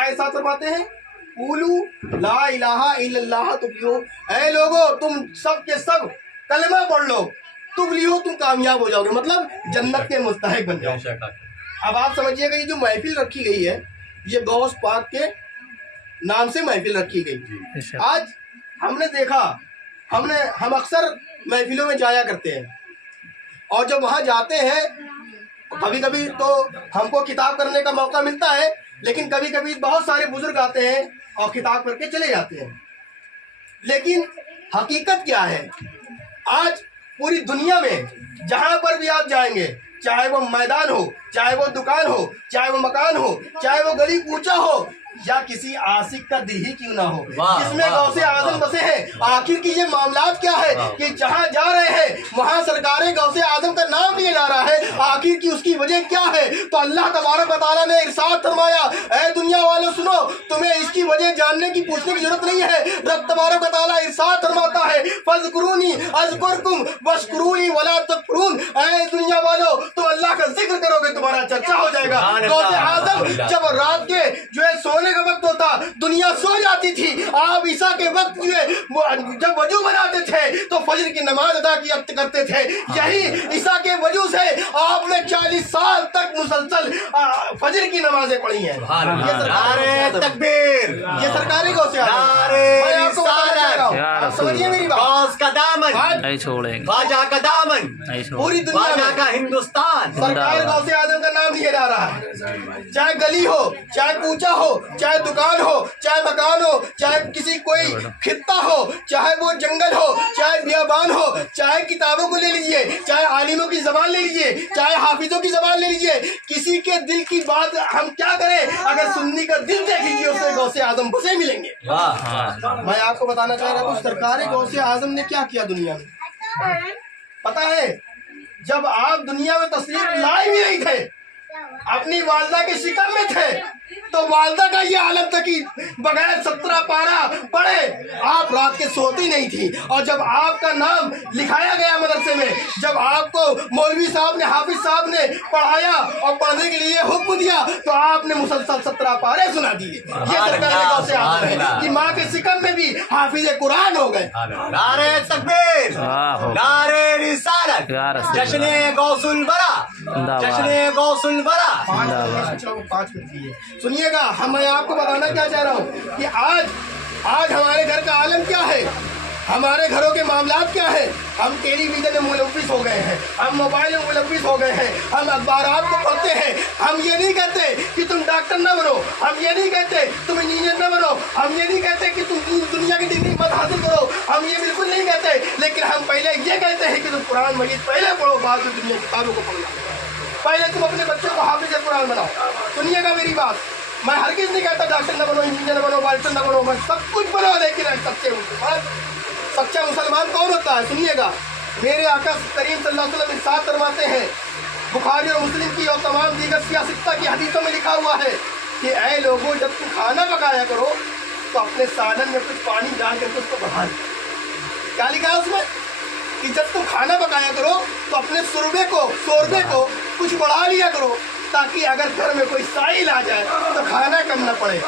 ایسا فرماتے ہیں قولو لا الہ الا اللہ تفلحو، اے لوگو تم سب کے سب کلمہ پڑھ لو، تفلحو تم کامیاب ہو جاؤ گے، مطلب جنت کے مستحق بن جاؤ۔ اب آپ سمجھیے گا یہ جو محفل رکھی گئی ہے یہ غوث پاک کے نام سے محفل رکھی گئی۔ آج ہم نے دیکھا، ہم اکثر محفلوں میں جایا کرتے ہیں اور جب وہاں جاتے ہیں کبھی کبھی تو ہم کو خطاب کرنے کا موقع ملتا ہے، لیکن کبھی کبھی بہت سارے بزرگ آتے ہیں اور خطاب کر کے چلے جاتے ہیں۔ لیکن حقیقت کیا ہے؟ آج پوری دنیا میں جہاں پر بھی آپ جائیں گے، چاہے وہ میدان ہو، چاہے وہ دکان ہو، چاہے وہ مکان ہو، چاہے وہ گلی کوچہ ہو، یا کسی عاشق کا دل ہی کیوں نہ ہو جس میں غوث اعظم بسے ہیں، آخر کی یہ معاملات کیا ہے کہ جہاں جا رہے ہیں وہاں سرکار غوث اعظم کا نام لیا جا رہا ہے، آخر کی اس کی وجہ کیا ہے؟ تو اللہ تبارک و تعالیٰ نے ارشاد فرمایا، اے دنیا والوں سنو، تمہیں اس کی وجہ جاننے کی پوچھنے کی ضرورت نہیں ہے۔ رب تبارک و تعالیٰ ارشاد فرماتا ہے فاذکرونی اذکرکم واشکرونی ولا تکفرون، اے دنیا والو تم اللہ کا ذکر کرو گے تمہارا چرچا ہو جائے گا۔ غوث اعظم جب رات کے جو ہے سونے کا وقت ہوتا دنیا سو جاتی تھی، آپ عشاء کے وقت جو ہے جب وضو بناتے تھے تو فجر کی نماز ادا کیا کرتے تھے، یہی عشاء کے وضو سے آپ نے 40 سال تک مسلسل فجر کی نمازیں پڑھی ہیں۔ نعرہ تکبیر، یہ سرکاری غوث اعظم، میں آپ کو بتانا چاہ رہا ہوں، سمجھیے میری بات، غوث کا دامن نہیں چھوڑیں گے، خواجہ کا دامن پوری دنیا خواجہ میں کا ہندوستان سرکار غوث اعظم کا نام لیا جا رہا ہے۔ چاہے گلی ہو، چاہے کوچہ ہو، چاہے دکان ہو، چاہے مکان ہو، چاہے کسی کوئی خطہ ہو، چاہے وہ جنگل ہو، چاہے بیابان ہو، چاہے کتابوں کو لے لیجئے، چاہے عالموں کی زبان لے لیجئے، چاہے حافظوں کی زبان لے لیجئے، کسی کے دل کی بات ہم کیا کریں؟ اگر سنی کا دل دیکھ لیجئے اس سے غوث اعظم بسے ملیں گے۔ میں آپ کو بتانا چاہ رہا ہوں سرکار غوث اعظم نے کیا کیا دنیا میں پتا ہے؟ جب آپ دنیا میں تشریف لائے بھی نہیں تھے، اپنی والدہ کے شکم میں تھے، تو والدہ کا یہ عالم تھا کہ بغیر 17 پارہ پڑھے آپ رات کے سوتی نہیں تھی، اور جب آپ کا نام لکھایا گیا مدرسے میں، جب آپ کو مولوی صاحب نے، حافظ صاحب نے پڑھایا اور پڑھنے کے لیے حکم دیا تو آپ نے مسلسل 17 پارے سنا دیے۔ یہ سرکار غوث اعظم ہے کہ ماں کے شکم میں بھی حافظ قرآن ہو گئے۔ نعرہ تکبیر، نعرہ رسالت، جشن غوث الورا، جشن غوث الورا۔ 5 منٹ دیے، سنیے گا، میں آپ کو بتانا کیا چاہ رہا ہوں کہ آج ہمارے گھر کا عالم کیا ہے، ہمارے گھروں کے معاملات کیا ہیں۔ ہم ٹیلی ویژن میں ملوث ہو گئے ہیں، ہم موبائل میں ملوث ہو گئے ہیں، ہم اخبارات کو پڑھتے ہیں۔ ہم یہ نہیں کہتے کہ تم ڈاکٹر نہ بنو، ہم یہ نہیں کہتے تم انجینئر نہ بنو، ہم یہ نہیں کہتے کہ تم دنیا کی ڈگری مت حاصل کرو، ہم یہ بالکل نہیں کہتے، لیکن ہم پہلے یہ کہتے ہیں کہ تم قرآن مجید پہلے پڑھو، بعد میں دنیا کی کتابوں کو پڑھنا۔ پہلے تم اپنے بچوں کو حافظ قرآن بناؤ۔ سنیے گا میری بات، میں ہرگز نہیں کہتا ڈاکٹر نہ بنو، انجینئر نہ بنو، بارسٹر نہ بنو، میں سب کچھ بنو، لیکن سچا مسلمان کون ہوتا ہے؟ سنیے گا، میرے آقا کریم صلی اللہ علیہ وسلم ارشاد فرماتے ہیں، بخاری اور مسلم کی اور تمام دیگر سیاستہ کی حدیثوں میں لکھا ہوا ہے کہ اے لوگوں جب تم کھانا پکایا کرو تو اپنے سالن میں کچھ پانی ڈال کر کے اس کو بڑھا دو۔ کیا لکھا ہے اس میں؟ کہ جب تم کھانا پکایا کرو تو اپنے شوربے کو کچھ بڑھا لیا کرو، تاکہ اگر گھر میں کوئی سائل آ جائے تو کھانا کم نہ پڑے۔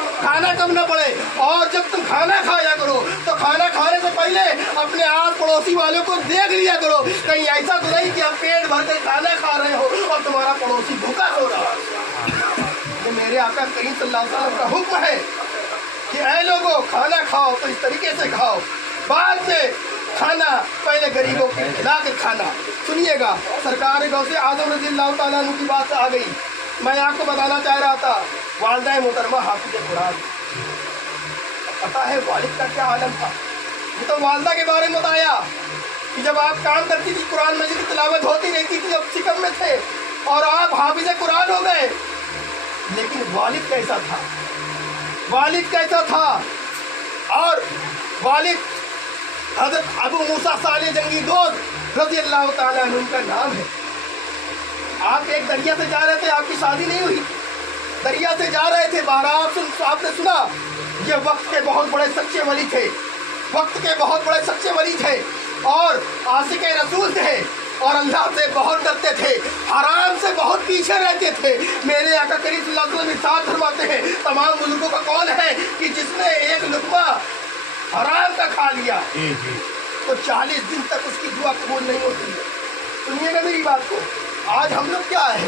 اور جب تم کھانا کھایا کرو تو کھانا کھانے سے پہلے اپنے آس پڑوسی والوں کو دیکھ لیا کرو، کہیں ایسا تو نہیں کہ ہم پیٹ بھر کر کھانا کھا رہے ہو اور تمہارا پڑوسی بھوکا ہو رہا ہے۔ یہ میرے آقا کریم صلی اللہ علیہ وسلم کا حکم ہے کہ اے لوگوں کھانا کھاؤ تو اس طریقے سے کھاؤ، بعد میں کھانا پہلے غریبوں کو کھلا کر کھانا۔ سنیے گا، سرکار غوث اعظم رضی اللہ تعالیٰ عنہ کی بات آ گئی، میں آپ کو بتانا چاہ رہا تھا والدہ محترمہ حافظ قرآن، پتا ہے والد کا کیا عالم تھا؟ یہ تو والدہ کے بارے میں بتایا کہ جب آپ کام کرتی تھی قرآن مجید کی تلاوت ہوتی رہتی تھی، جب شکم میں تھے اور آپ حافظ قرآن ہو گئے، لیکن والد کیسا تھا؟ اور والد حضرت ابو موسیٰ صالح جنگی دوست رضی اللہ تعالیٰ عنہ کا نام ہے۔ آپ ایک دریا سے جا رہے تھے، آپ کی شادی نہیں ہوئی، دریا سے جا رہے تھے، باہر آپ نے سنا یہ وقت کے بہت بڑے سچے ولی تھے اور عاشق رسول تھے، और अल्लाह से बहुत डरते थे, हराम से बहुत पीछे रहते थे। मेरे आका करीम सल्लल्लाहु अलैहि वसल्लम इरशाद फरमाते हैं, तमाम बुजुर्गों का कौल है कि जिसने एक लुक़मा हराम का खा लिया तो 40 दिन तक उसकी दुआ कबूल नहीं होती है। सुनिएगा मेरी बात को। आज हम लोग क्या है,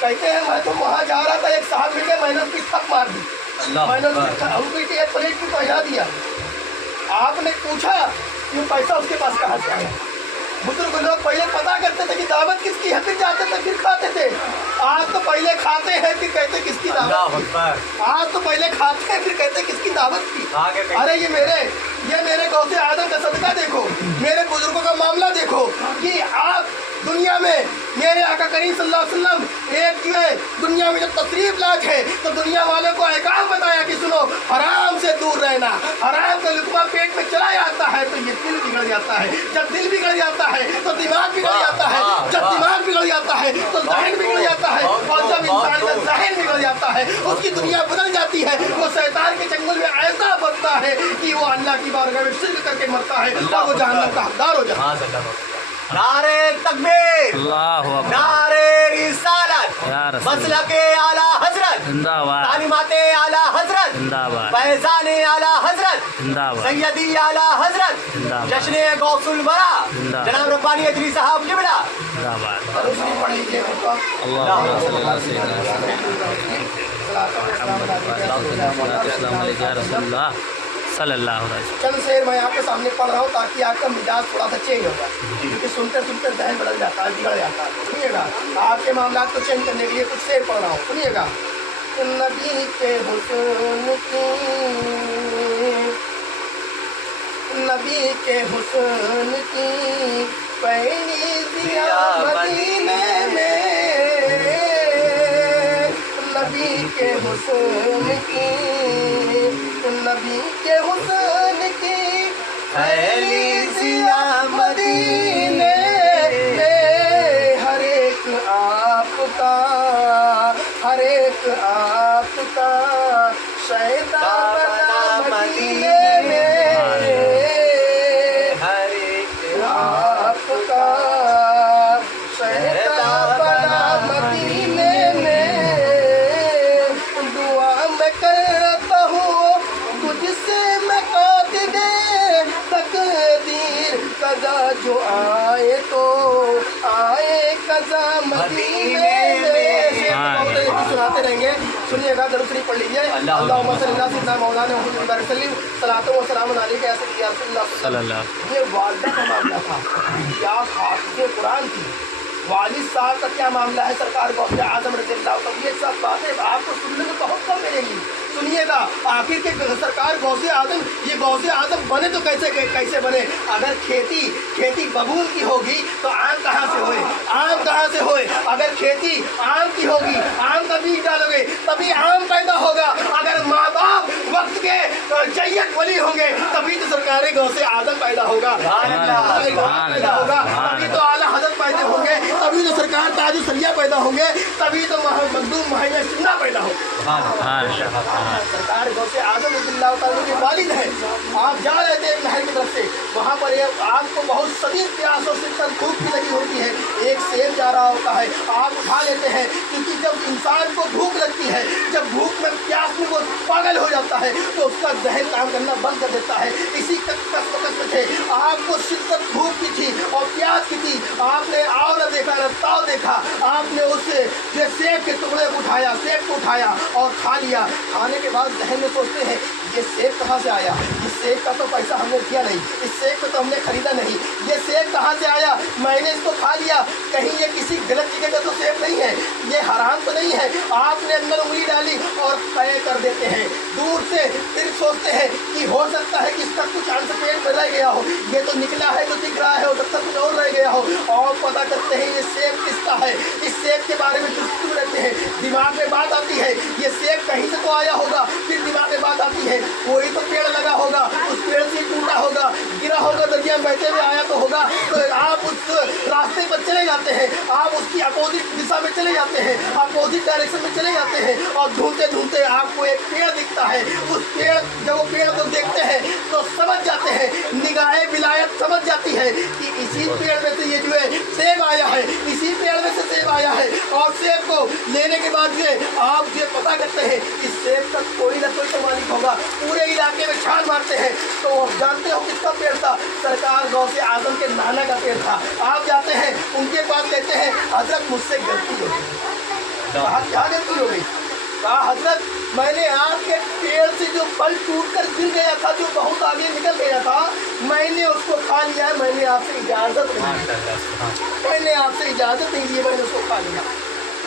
कहते हैं मैं तो वहाँ जा रहा था, एक साहब मिल गए, मैंने उसकी थप मार दी, मैंने हमको एक प्लेट की पहना दिया। आपने पूछा कि पैसा उसके पास कहाँ से आया? बुजुर्ग लोग पहले पता करते थे कि दावत किसकी है, फिर जाते थे, फिर खाते थे। आज तो पहले खाते हैं फिर कहते किसकी दावत की। आज तो पहले खाते हैं फिर कहते किसकी दावत की। अरे ये मेरे गौसे आदम का सदका देखो, मेरे बुजुर्गों का मामला देखो कि आप दुनिया में मेरे आका करीम सल्लल्लाहु अलैहि वसल्लम एक जो है दुनिया में जब तशरीफ लाए थे तो दुनिया वालों को अहकाम बताया कि सुनो, हराम से दूर रहना। हराम का लुक़मा पेट में चला जाता है तो ये दिल बिगड़ जाता है, जब दिल बिगड़ जाता है तो दिमाग बिगड़ जाता है, जब दिमाग बिगड़ जाता है तो ज़हन बिगड़ जाता है, और जब इंसान का ज़हन बिगड़ जाता है उसकी दुनिया बदल जाती है। वो शैतान के चंगुल में ऐसा बनता है कि वो अल्लाह की बारगाह में शिर्क करके मरता है और वो जहन्नम का हकदार हो जाता है। नारे तकबीर, नारे रिसालत, मसलके आला हजरत, तालीमाते आला हजरत, फैज़ाने आला हजरत, सैयदी आला हजरत, जश्ने गौसुल बरा, जनाब रब्बानी अजरी साहब लिबड़ा। चंद शेर मैं आपके सामने पढ़ रहा हूँ ताकि आपका मिजाज थोड़ा सा चेंज होगा, क्योंकि सुनते सुनते ज़हन बदल जाता है, बिगड़ जाता है। सुनिएगा, आपके मामला को चेंज करने के लिए कुछ शेर पढ़ रहा हूँ, सुनिएगा। नबी के हुस्न की, नबी के हुस्न की पहली दिया मदीने में, नबी के हुस्न की, नबी के हुस्न की पहली दिया मदीने में, हर एक आपका, हर एक आपका शैदा बना मदीने में, हर एक आपका शैदा बना मदीने में। दुआ मैं करता हूँ तुझसे मैं कातिबे तकदीर, कज़ा जो आए तो आए कज़ा मदीने में। सुनाते रहेंगे, सुनिएगा, दरूद शरीफ पढ़ लीजिए। अल्लाहुम्मा सल्ली अला सय्यिदना मौलाना मुहम्मद व सल्लिम सलातो व सलामुन अलैका या सय्यदी या रसूलल्लाह। ये वालिदा का मामला था, क्या हाफिज़े कुरान थी। वालिद साहब का क्या मामला है, सरकार गौसे आज़म रज़ियल्लाहु अन्हु। ये सब बातें आपको सुनने को बहुत कम मिलेंगी। सुनिएगा, आखिर के सरकार गौसे आज़म, ये गौसे आज़म बने तो कैसे बने? अगर खेती बबूल की होगी तो आम कहाँ से होए? आम कहाँ से होए? अगर खेती आम की होगी, आम का बीज डालोगे तभी आम पैदा होगा। अगर माँ बाप वक्त के जय्यद वली होंगे तभी तो सरकार गौसे आज़म पैदा होगा, पैदा होगा, तभी तो आला हज़रत पैदा होंगे, तभी तो सरकार ताज सरिया पैदा होंगे, तभी तो मखदूम महंगा सुन्ना पैदा होगा। सरकार गौसे आज़म रज़ियल्लाहु ताला के वालिद हैं। आप जा रहे थे एक नहर की तरफ से, वहाँ पर आपको बहुत शदीद प्यास और शिद्दत भूख भी लगी होती है, एक शेर जा रहा होता है, आप उठा लेते हैं, क्योंकि जब इंसान को भूख लगती है, जब भूख में प्यास में वो पागल हो जाता है तो उसका जहन काम करना बंद कर देता है। इसी कसम थे, आपको शिद्दत भूख की थी और प्यास की थी, आपने आओ न देखा न ताव देखा, आपने उससे जो सेब के टुकड़े उठाया, सेब को उठाया और खा लिया। खाने के बाद जहन में सोचते हैं ये सेब कहाँ से आया, इस सेब का तो पैसा हमने दिया नहीं, इस सेब को तो हमने खरीदा नहीं, ये सेब कहाँ से आया, मैंने इसको खा लिया, कहीं ये किसी गलत जगह का तो सेब नहीं है, ये हराम तो नहीं है। आपने अंदर उंगली डाली और तय कर देते हैं दूर से, फिर सोचते हैं कि हो सकता है कि इसका कुछ अंश पेट में रह गया हो, ये तो निकला है तो दिख रहा है, हो सकता कुछ और रह गया हो, और पता करते हैं ये सेब किसका है। इस सेब के बारे में सोचते रहते हैं, दिमाग में बात आती है ये सेब कहीं से तो आया होगा, फिर दिमाग में बात आती है कोई तो पेड़ लगा होगा, उस पेड़ से टूटा होगा, गिरा होगा, दरिया में बहते हुए आया तो होगा, तो आप उस रास्ते पर चले जाते हैं, आप उसकी अपोजिट दिशा में चले जाते हैं, अपोजिट डायरेक्शन में चले जाते हैं और ढूंढते ढूंढते आपको एक पेड़ दिखता है। उस पेड़, जब वो पेड़ को देखते हैं तो समझ जाते हैं, निगाहे विलायत समझ जाती है कि इसी पेड़ में से ये जो है सेब आया है, इसी पेड़ में से सेब आया है। और सेब को लेने के बाद ये आप ये पता करते हैं कि सेब का कोई ना कोई तो मालिक होगा, पूरे इलाके में छान मारते हैं तो आप जानते हो किसका पेड़ था? सरकार गौसे आजम के नाना का पेड़ था। आप जाते हैं उनके पास लेते हैं, हजरत मुझसे गलती हो गई। कहा क्या गलती हो गई? कहा हजरत मैंने आपके पेड़ से जो फल टूट कर गिर गया था, जो बहुत आगे निकल गया था, मैंने उसको खा लिया है। मैंने आपसे इजाजत नहीं ली, मैंने उसको खा लिया।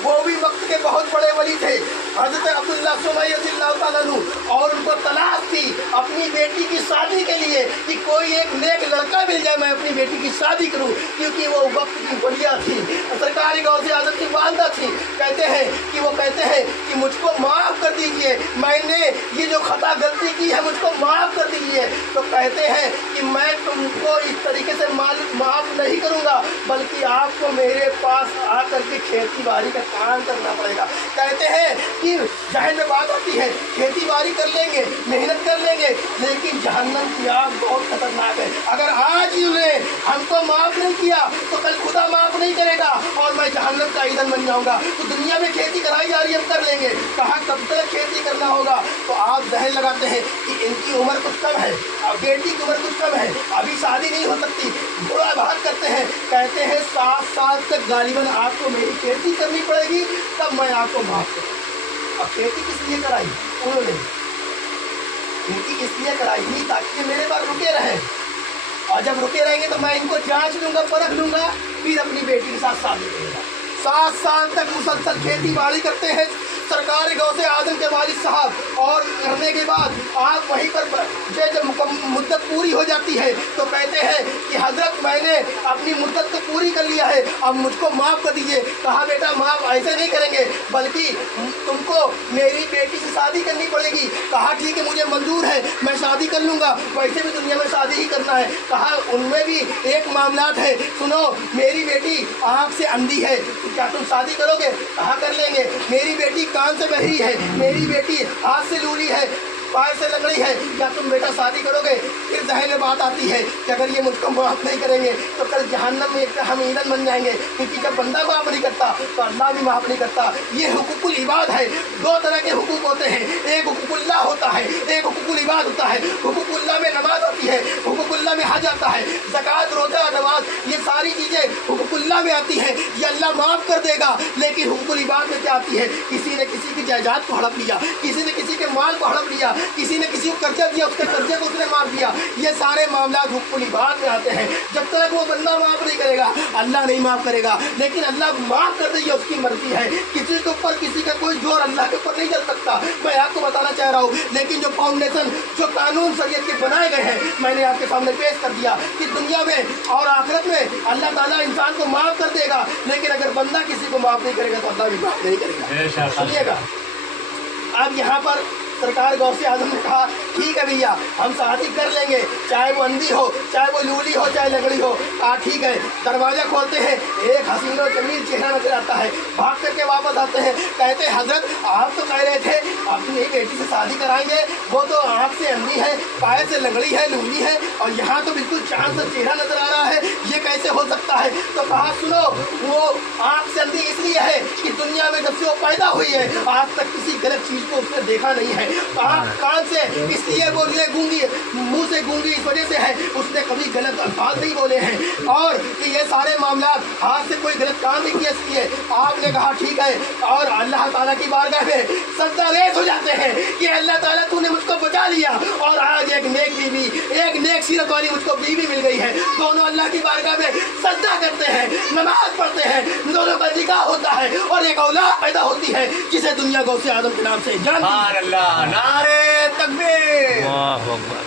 वो भी वक्त के बहुत बड़े वली थे, हजरत अब्दुल्लाह सुमई रज़ियल्लाहु ताला अन्हु, और उनको तलाश थी अपनी बेटी की शादी के लिए कि कोई एक नेक लड़का मिल जाए, मैं अपनी बेटी की शादी करूं, क्योंकि वो वक्त की वलिया थी, सरकारी गौसे आजम की वालदा थी। कहते हैं कि मुझको माफ़ कर दीजिए, मैंने ये जो खता गलती की है मुझको माफ़ कर दीजिए। तो कहते हैं कि मैं तुमको इस तरीके से माफ़ नहीं करूँगा, बल्कि आपको मेरे पास आकर के खेती बाड़ी का काम करना पड़ेगा। कहते हैं कि जहन में बात आती है, खेती बाड़ी कर लेंगे, मेहनत कर लेंगे, लेकिन जहन्नम की आग बहुत खतरनाक है। अगर आज उन्हें हमको माफ़ नहीं किया तो कल खुदा माफ़ नहीं करेगा और मैं जहन्नम का ईंधन बन जाऊंगा। तो दुनिया में खेती कराई जा रही है, हम कर लेंगे, कहाँ कब तक खेती करना होगा? तो आप जहन लगाते हैं कि इनकी उम्र कुछ कम है, बेटी की उम्र कुछ कम है, अभी शादी नहीं हो सकती, बुरा बात करते हैं। कहते हैं 7 साल तक गालिबन आपको मेरी खेती करनी पड़ेगी, तब मैं आपको माफ़ करूँ। अब खेती किस लिए कराई उन्होंने? खेती इसलिए कराई थी ताकि मेरे पास रुके रहें, और जब रुके रहेंगे तो मैं इनको जांच लूँगा, परख लूँगा, फिर अपनी बेटी के साथ शादी करूँगा। 7 साल तक मुसलसल खेती बाड़ी करते हैं सरकार गौसे आजम के वालिद साहब, और करने के बाद आप वहीं पर जब मुद्दत पूरी हो जाती है तो कहते हैं कि हजरत मैंने अपनी मुद्दत तो पूरी कर लिया है, अब मुझको माफ़ कर दीजिए। कहा बेटा माफ़ ऐसे नहीं करेंगे, बल्कि तुमको मेरी बेटी से शादी करनी पड़ेगी। कहा ठीक है, मुझे मंजूर है, मैं शादी कर लूँगा, वैसे भी दुनिया में शादी ही करना है। कहा उनमें भी एक मामलात है, सुनो मेरी बेटी आँख से अंधी है, तो क्या तुम शादी करोगे? कहा कर लेंगे। मेरी बेटी कान से बहरी है, मेरी बेटी हाथ से लूली है, पैर से लंगड़ी है, क्या तुम बेटा शादी करोगे? फिर जहन में बात आती है कि अगर ये मुझको माफ़ नहीं करेंगे तो कल जहन्नम में हम ईंधन बन जाएंगे, क्योंकि जब बंदा माफ़ नहीं करता तो अल्लाह भी माफ़ नहीं करता। ये हुकूकुल इबाद है। 2 तरह के हुकूक होते हैं, एक हुकूकुल्लाह होता है, एक हुकूकुल इबाद होता है। हुकूकुल्लाह में नमाज होती है, हुकूकुल्लाह में हज आता है, ज़कात, रोज़ा, नमाज, ये सारी चीज़ें हुकूकुल्लाह में आती हैं, ये अल्लाह माफ़ कर देगा। लेकिन हुकूकुल इबाद में क्या आती है? किसी ने किसी की जायदाद को हड़प लिया, किसी ने किसी के माल को हड़प लिया, किसी ने किसी को कर्जा दिया, उसके कर्जे को उसने मार दिया, ये सारे मामला हुक्कुल इबाद में आते हैं। जब तक वो बंदा माफ़ नहीं करेगा अल्लाह नहीं माफ़ करेगा, लेकिन अल्लाह माफ़ कर दे, ये उसकी मर्जी है। किसी के ऊपर किसी का कोई जोर अल्लाह के ऊपर नहीं चल सकता। मैं आपको बताना चाह रहा हूँ, लेकिन जो फाउंडेशन, जो कानून शरीयत के बनाए गए हैं, मैंने आपके सामने पेश कर दिया कि दुनिया में और आखिरत में अल्लाह ताला इंसान को माफ़ कर देगा, लेकिन अगर बंदा किसी को माफ़ नहीं करेगा तो अल्लाह भी माफ़ नहीं करेगा। सुनिएगा, अब यहाँ पर सरकार गौसे आजम ने कहा ठीक है भैया हम शादी कर लेंगे, चाहे वो अंधी हो, चाहे वो लूली हो, चाहे लंगड़ी हो। कहा ठीक है। दरवाज़ा खोलते हैं, एक हसीन और जमील चेहरा नजर आता है, भाग करके वापस आते हैं। कहते हैं हजरत आप तो कह रहे थे अपनी बेटी से शादी कराएंगे, वो तो आँख से अंधी है, पैर से लंगड़ी है, लूली है, और यहाँ तो बिल्कुल चांद सा चेहरा नजर आ रहा है, ये कैसे हो सकता है? तो कहा सुनो, वो आँख से अंधी इसलिए है कि दुनिया में जब से वो पैदा हुई है आज तक किसी गलत चीज़ को उसने देखा नहीं है। कान से इसलिए बोलिए गूंगी, मुंह से गूंगी इस वजह से है, उसने कभी गलत अल्फाज नहीं बोले हैं, और कि ये सारे मामला हाथ से कोई गलत काम नहीं किया। इसलिए आपने कहा ठीक है, और अल्लाह ताला की बारगाह में सजदा रेज़ हो जाते हैं कि अल्लाह ताला तूने मुझको बचा लिया, और आज एक नेक बीवी, एक नेक सीरत वाली मुझको बीवी मिल गई है। दोनों अल्लाह की बारगाह में सजदा करते हैं, नमाज पढ़ते हैं, दोनों का निकाह होता है, और एक औलाद पैदा होती है जिसे दुनिया गौसे आजम के नाम से जानती है। नारे तकबीर,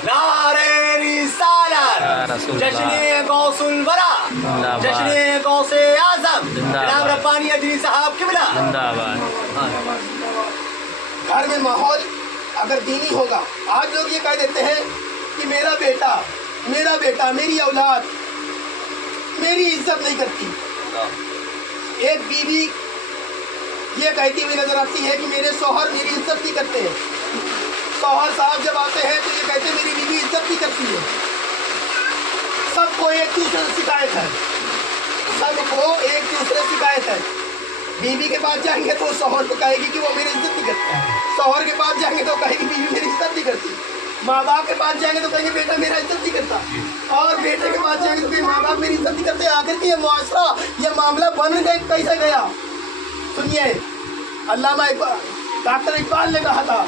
नारे रिसालत, जश्न गौसुल वरा, जश्न गौसे आजम, जनाब रब्बानी अजरी साहब किबला। घर में माहौल अगर दीनी होगा, आज लोग ये कह देते हैं कि मेरा बेटा, मेरी औलाद मेरी इज्जत नहीं करती। एक बीवी ये कहती हुई नजर आती है कि मेरे शौहर मेरी इज्जत नहीं करते हैं। शौहर साहब जब आते हैं तो ये कहते हैं मेरी बीवी इज्जत नहीं करती है। सबको एक दूसरे से शिकायत है, सबको एक दूसरे से शिकायत है। बीवी के पास जाएंगे तो शौहर को कहेगी कि वो मेरी इज्जत नहीं करता, शौहर के पास जाएंगे तो कहेगी बीवी मेरी इज्जत नहीं करती, माँ बाप के पास जाएंगे तो कहेंगे बेटा मेरा इज्जत नहीं करता, और बेटे के पास जाएंगे तो कहेंगे माँ बाप मेरी इज्जत नहीं करते। आखिर की ये मुआशरा, ये मामला बन गए कैसे गया? सुनिए, अल्लामा इकबाल, डॉक्टर इकबाल ने कहा था,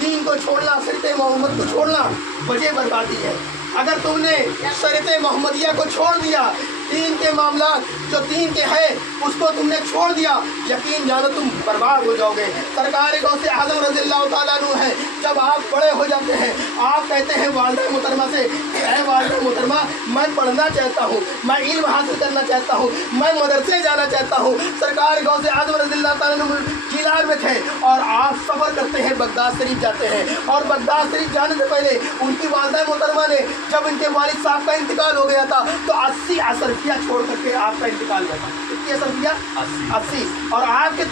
दीन को छोड़ना, शरीयत मोहम्मद को छोड़ना वजह बर्बादी है। अगर तुमने शरीयत मोहम्मदिया को छोड़ दिया, दीन के मामला जो दीन के हैं उसको तुमने छोड़ दिया, यकीन जानो तुम बर्बाद हो जाओगे। सरकार गौसे आज़म रज़ियल्लाहु ताला अन्हु है, जब आप बड़े हो जाते हैं आप कहते हैं वालिदा मोहतरमा से, ऐ वालिदा मोहतरमा मैं पढ़ना चाहता हूँ, मैं इल्म हासिल करना चाहता हूँ, मैं मदरसे जाना चाहता हूँ। सरकार गौसे आज़म रज़ियल्लाहु ताला अन्हु जिलार में थे और आप सफ़र करते हैं, बगदाद शरीफ जाते हैं, और बगदाद शरीफ जाने से पहले उनकी वालिदा मोहतरमा ने, जब उनके वालिद साहब का इंतकाल हो गया था तो 80 असरफिया छोड़ करके आपका इंतकाल हुआ था। कितनी असरफिया? 80। और आपके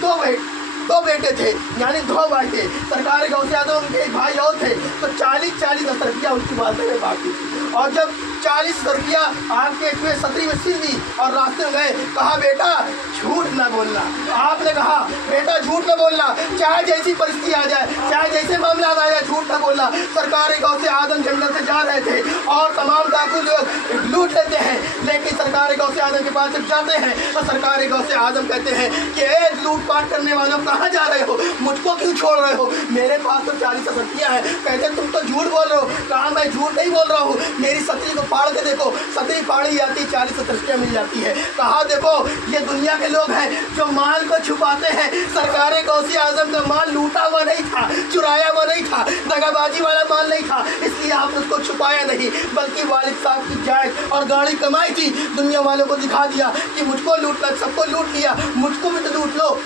दो बेटे थे, यानी 2 भाई थे। सरकार गौसे आज़म उनके एक भाई और थे, तो 40 असरफिया उनकी वालिदा ने बांटी थी। और जब 40 असरफिया आपके 17वीं में सिल दी और रास्ते में गए, कहा बेटा झूठ ना बोलना। आपने कहा बेटा झूठ ना बोलना, चाहे जैसी परिस्थिति आ जाए, चाहे जैसे मामला आ जाए, झूठ ना बोलना। सरकार गौसे आज़म जंगल से जा रहे थे और तमाम डाकू लोग लूट लेते हैं, लेकिन सरकार गौसे आज़म के पास जब जाते हैं तो सरकार गौसे आज़म कहते हैं कि लूटपाट करने वालों कहाँ जा रहे हो, मुझको क्यों छोड़ रहे हो, मेरे पास तो 40 असरफिया है। कहते तुम तो झूठ बोल रहे हो। कहा मैं झूठ नहीं बोल रहा हूँ, मेरी सतरी को फाड़ के देखो, सतरी फाड़ी जाती 40 असरफिया मिल जाती है। कहा देखो ये दुनिया के लोग हैं जो माल को छुपाते हैं। सरकार गौसे आज़म का माल लूटा हुआ नहीं था, चुराया हुआ नहीं था, दगाबाजी वाला माल नहीं था, इसलिए आपने उसको छुपाया नहीं, बल्कि वालिद साहब की जायद और गाड़ी कमाई थी, दुनिया वालों को दिखा दिया कि मुझको लूटना, सबको लूट लिया, मुझको भी तो लूट लो।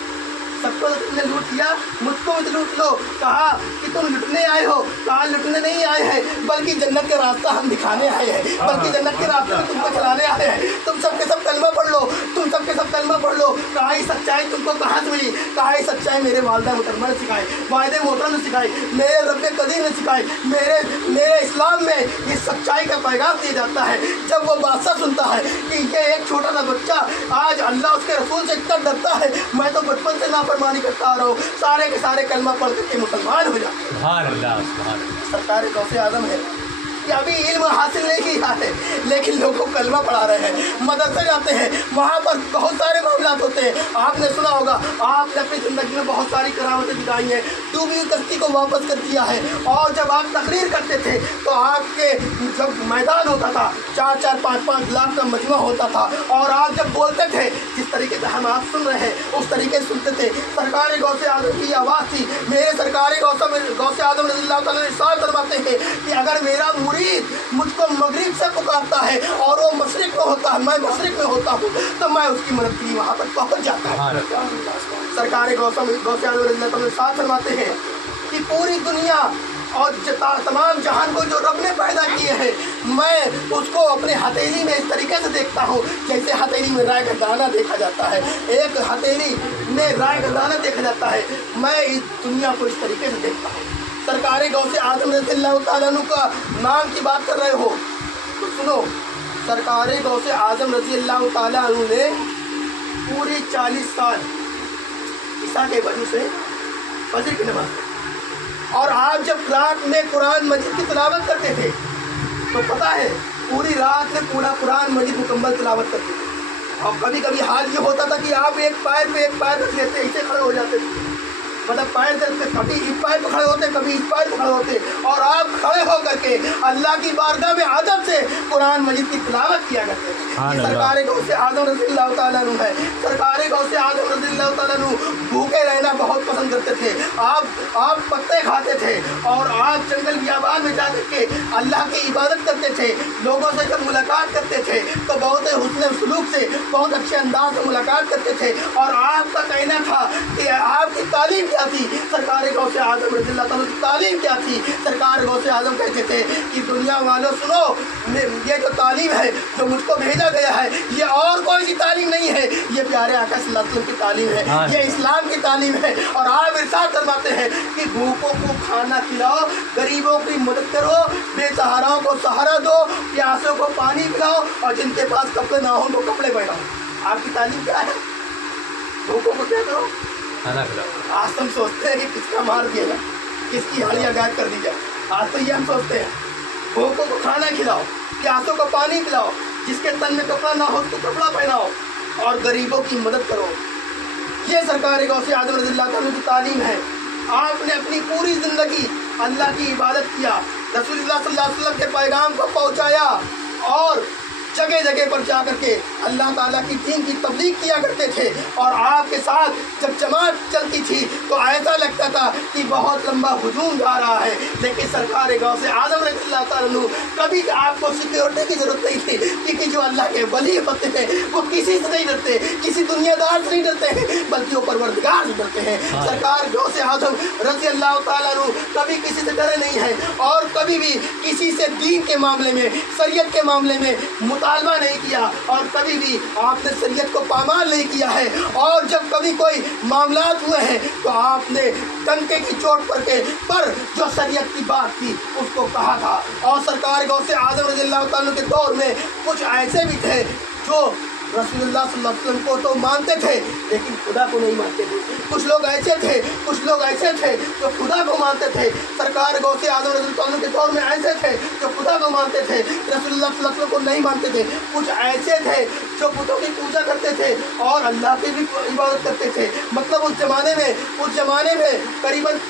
सबको तुमने लूट लिया, मुझको भी तो लूट लो। कहा कि तुम लुटने आए हो, कहा लुटने नहीं आए हैं, बल्कि जन्नत के रास्ता हम दिखाने आए हैं, बल्कि जन्नत के रास्ते में तुमको चलाने आए हैं। तुम सबके सब कलमा पढ़ लो, तुम सबके सब कलमा पढ़ लो। कहा ये सच्चाई तुमको कहाँ से मिली? कहा ये सच्चाई मेरे वालिदा मोहतरमा ने सिखाई, वालिद मोहतरम ने सिखाई, मेरे रब्बे कदीम ने सिखाई। मेरे इस्लाम में ये सच्चाई का पैगाम दिया जाता है। जब वो बादशाह सुनता है कि ये एक छोटा सा बच्चा आज अल्लाह उसके रसूल से इतना डरता है, मैं तो बचपन से नाफरमानी करता आ रहा हूँ, सारे के सारे कलमा पढ़ करके मुसलमान हो जाते। सरकार गौसे आज़म है कि अभी इल्म हासिल नहीं किया है, लेकिन लोगों को कलमा पढ़ा रहे हैं, मदरसे जाते हैं, वहाँ पर बहुत सारे मामला होते हैं। आपने सुना होगा, आपने अपनी ज़िंदगी में बहुत सारी करामतें दिखाई हैं, डूबी हुई कश्ती को वापस कर दिया है। और जब आप तकरीर करते थे तो आपके जब मैदान होता था 4-4, 5-5 लाख का मजमा होता था, और आप जब बोलते थे जिस तरीके से हम आप सुन रहे हैं उस तरीके से सुनते थे। सरकार गौसे आज़म की आवाज़ थी। मेरे सरकार गौसे आज़म रज़ियल्लाहु ताला अन्हु इरशाद फरमाते हैं कि अगर मेरा मुझको मगरिब से पुकारता है और वो मशरिक में होता है, मैं मशरिक में होता हूँ, तो मैं उसकी मदद के लिए वहाँ पर पहुँच जाता है। सरकार गौसे आज़म रज़ियल्लाहु ताला साथ फरमाते हैं कि पूरी दुनिया और तमाम जहान को जो रब ने पैदा किए हैं, मैं उसको अपने हथेली में इस तरीके से देखता हूँ जैसे हथेली में राय का दाना देखा जाता है। एक हथेली में राय का दाना देखा जाता है, मैं इस दुनिया को इस तरीके से देखता हूँ। सरकार गौसे आज़म रज़ियल्लाहु ताला अन्हु का नाम की बात कर रहे हो तो सुनो, सरकार गौसे आज़म रज़ियल्लाहु ताला अन्हु ने पूरे 40 साल ईसा के वजह से फजर की नमाज, और आप जब रात में कुरान मजीद की तिलावत करते थे तो पता है पूरी रात में पूरा कुरान मजीद मुकम्मल तिलावत करते थे। और कभी कभी हाल ये होता था कि आप एक पैर पे एक पैर रख लेते, ऐसे खड़े हो जाते थे, मतलब पैर से कभी इस पैर पर खड़े होते, कभी इस पैर पर खड़े होते, और आप खड़े होकर के अल्लाह की बारगाह में अदब से कुरान मजीद की तिलावत किया करते थे। सरकार गौसे आज़म रज़ियल्लाहु ताला अन्हु है। सरकार गौसे आज़म रज़ियल्लाहु ताला अन्हु भूखे रहना बहुत पसंद करते थे। आप पत्ते खाते थे और आप जंगल बियाबान में जा करके अल्लाह की इबादत करते थे। लोगों से जब मुलाकात करते थे तो बहुत हुस्न सलूक से, बहुत अच्छे अंदाज से मुलाकात करते थे, और आपका कहना था कि आपकी तालीम क्या थी? सरकार गौसे आजम रज़ी अल्लाह ताला की तालीम क्या थी? सरकार गौसे आजम कहते थे कि दुनिया वालों सुनो, ये जो तालीम है जो मुझको भेजा गया है, ये और कोई सी तालीम नहीं है, ये प्यारे आका सल्लल्लाहु अलैहि वसल्लम की तालीम है, ये इस्लाम की तालीम है। और आप इरशाद फरमाते हैं कि भूखों को खाना खिलाओ, गरीबों की मदद करो, बेसहाराओं को सहारा दो, प्यासों को पानी पिलाओ, और जिनके पास कपड़े ना हो उनको कपड़े पहनाओ। आपकी तालीम क्या है? भूखों को क्या करो? खाना खिलाओ। आज हम सोचते हैं कि किसका मार दिया जाए, किसकी हालियाँ गायब कर दी जाए। आज तो ये हम सोचते हैं, भूखों को खाना खिलाओ, प्यासों को पानी पिलाओ, जिसके तन में कपड़ा ना हो उसको कपड़ा पहनाओ, और गरीबों की मदद करो। ये सरकार गौसे आजम रज़ी अल्लाह ताला की तालीम है। आपने अपनी पूरी ज़िंदगी अल्लाह की इबादत किया, रसूलुल्लाह सल्लल्लाहु अलैहि वसल्लम के पैगाम को पहुँचाया, और जगह जगह पर जा करके अल्लाह ताला की दीन की तबलीग किया करते थे। और आपके साथ जब जमात चलती थी तो ऐसा लगता था कि बहुत लंबा हुजूम जा रहा है, लेकिन सरकार गौसे आजम रज़ी अल्लाह ताला अन्हु कभी आपको सिक्योरिटी की ज़रूरत नहीं थी, क्योंकि जो अल्लाह के वली होते हैं वो किसी से नहीं डरते, किसी दुनियादार से नहीं डरते हैं, बल्कि वो परवरदिगार से डरते हैं। सरकार गौसे आजम रज़ी अल्लाह ताला अन्हु कभी किसी से डरे नहीं हैं, और कभी भी किसी से दीन के मामले में, शरीयत के मामले में मुतालबा नहीं किया, और कभी भी आपने शरीयत को पामाल नहीं किया है। और जब कभी कोई मामलात हुए हैं तो आपने डंके की चोट पर जो शरीयत की बात थी उसको कहा था। और सरकार गौसे आजम रज़ी अल्लाह ताला के दौर में कुछ ऐसे भी थे जो रसूलुल्लाह सल्लल्लाहु अलैहि वसल्लम को तो मानते थे लेकिन खुदा को नहीं मानते थे। कुछ लोग ऐसे थे जो खुदा को मानते थे। सरकार गौसे आजम रज़ी अल्लाह ताला के दौर में ऐसे थे जो खुदा को मानते थे, रसूलुल्लाह सल्लल्लाहु अलैहि वसल्लम को नहीं मानते थे। कुछ ऐसे थे जो बुतों की पूजा करते थे और अल्लाह की भी इबादत करते थे। मतलब उस ज़माने में करीबन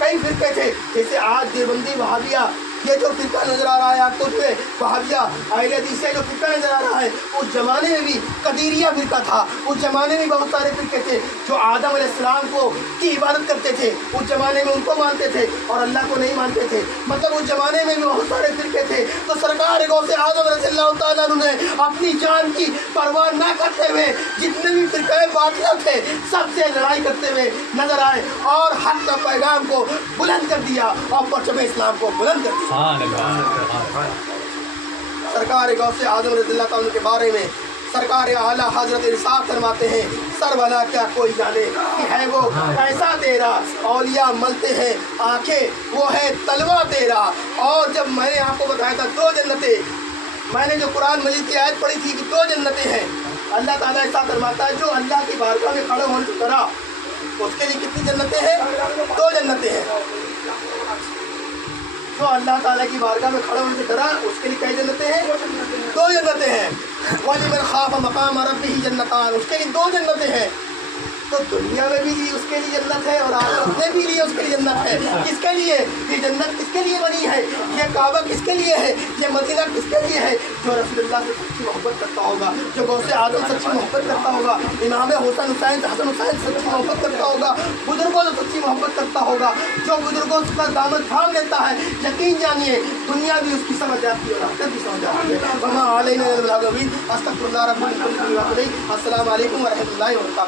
कई फिरके थे, जैसे आज देवबंदी वहाबिया ये जो फिरका नज़र आ रहा है आपको, उसमें वहाबिया अहले हदीस से जो फिरका नज़र आ रहा है, उस ज़माने में भी कदीरिया फिरका था। उस ज़माने में बहुत सारे फिरके थे जो आदम अलैहिस्सलाम को की इबादत करते थे, उस ज़माने में उनको मानते थे और अल्लाह को नहीं मानते थे। मतलब उस ज़माने में भी बहुत सारे फिरके थे। तो सरकार गौसे आदम रज़ी अल्लाह ताला अन्हु ने अपनी जान की परवाह न करते हुए जितने भी फिरके बातिल थे सबसे लड़ाई करते हुए नजर आए, और हक का पैगाम को बुलंद कर दिया और परचम इस्लाम को बुलंद कर दिया। सरकार गौसे आजम रज़ी अल्लाह ताला के बारे में सरकार आला हजरत इरशाद फरमाते हैं, सरवला क्या कोई जाने कि है वो कैसा तेरा, औलिया मलते हैं आंखें वो है तलवा तेरा। और जब मैंने आपको बताया था 2 जन्नतें, मैंने जो कुरान मजीद की आयत पढ़ी थी कि 2 जन्नतें हैं, अल्लाह ताला ऐसा फरमाता है जो अल्लाह की बारगाह में खड़े होने से डरा उसके लिए कितनी जन्नतें हैं? 2 जन्नतें हैं। जो अल्लाह ताला की बारगाह में खड़े होने से डरा उसके लिए कई जन्नतें हैं? 2 जन्नतें हैं। वलिमन खाफ मकाम रब्बिही जन्नतान, उसके लिए 2 जन्नतें हैं। तो दुनिया में भी उसके लिए जन्नत है और आखिरत में भी लिए उसके लिए जन्नत है। किसके लिए ये जन्नत किसके लिए बनी है? ये काबा किसके लिए है? ये मदीना किसके लिए है? जो रसूलुल्लाह से सच्ची मोहब्बत करता होगा, जो गौसे आजम सच्ची मोहब्बत करता होगा, इमाम हसन हुसैन से सच्ची मोहब्बत करता होगा, बुजुर्गों से सच्ची मोहब्बत करता होगा, जो बुजुर्गों का दामन थाम लेता है, यकीन जानिए दुनिया भी उसकी समझ जाती है और आखिरत भी समझ जाती है। वमा अलैना इल्लल बलाग। अस्तगफिरुल्लाह रब्बी व अस्सलामु अलैकुम व रहमतुल्लाहि व बरकातहू।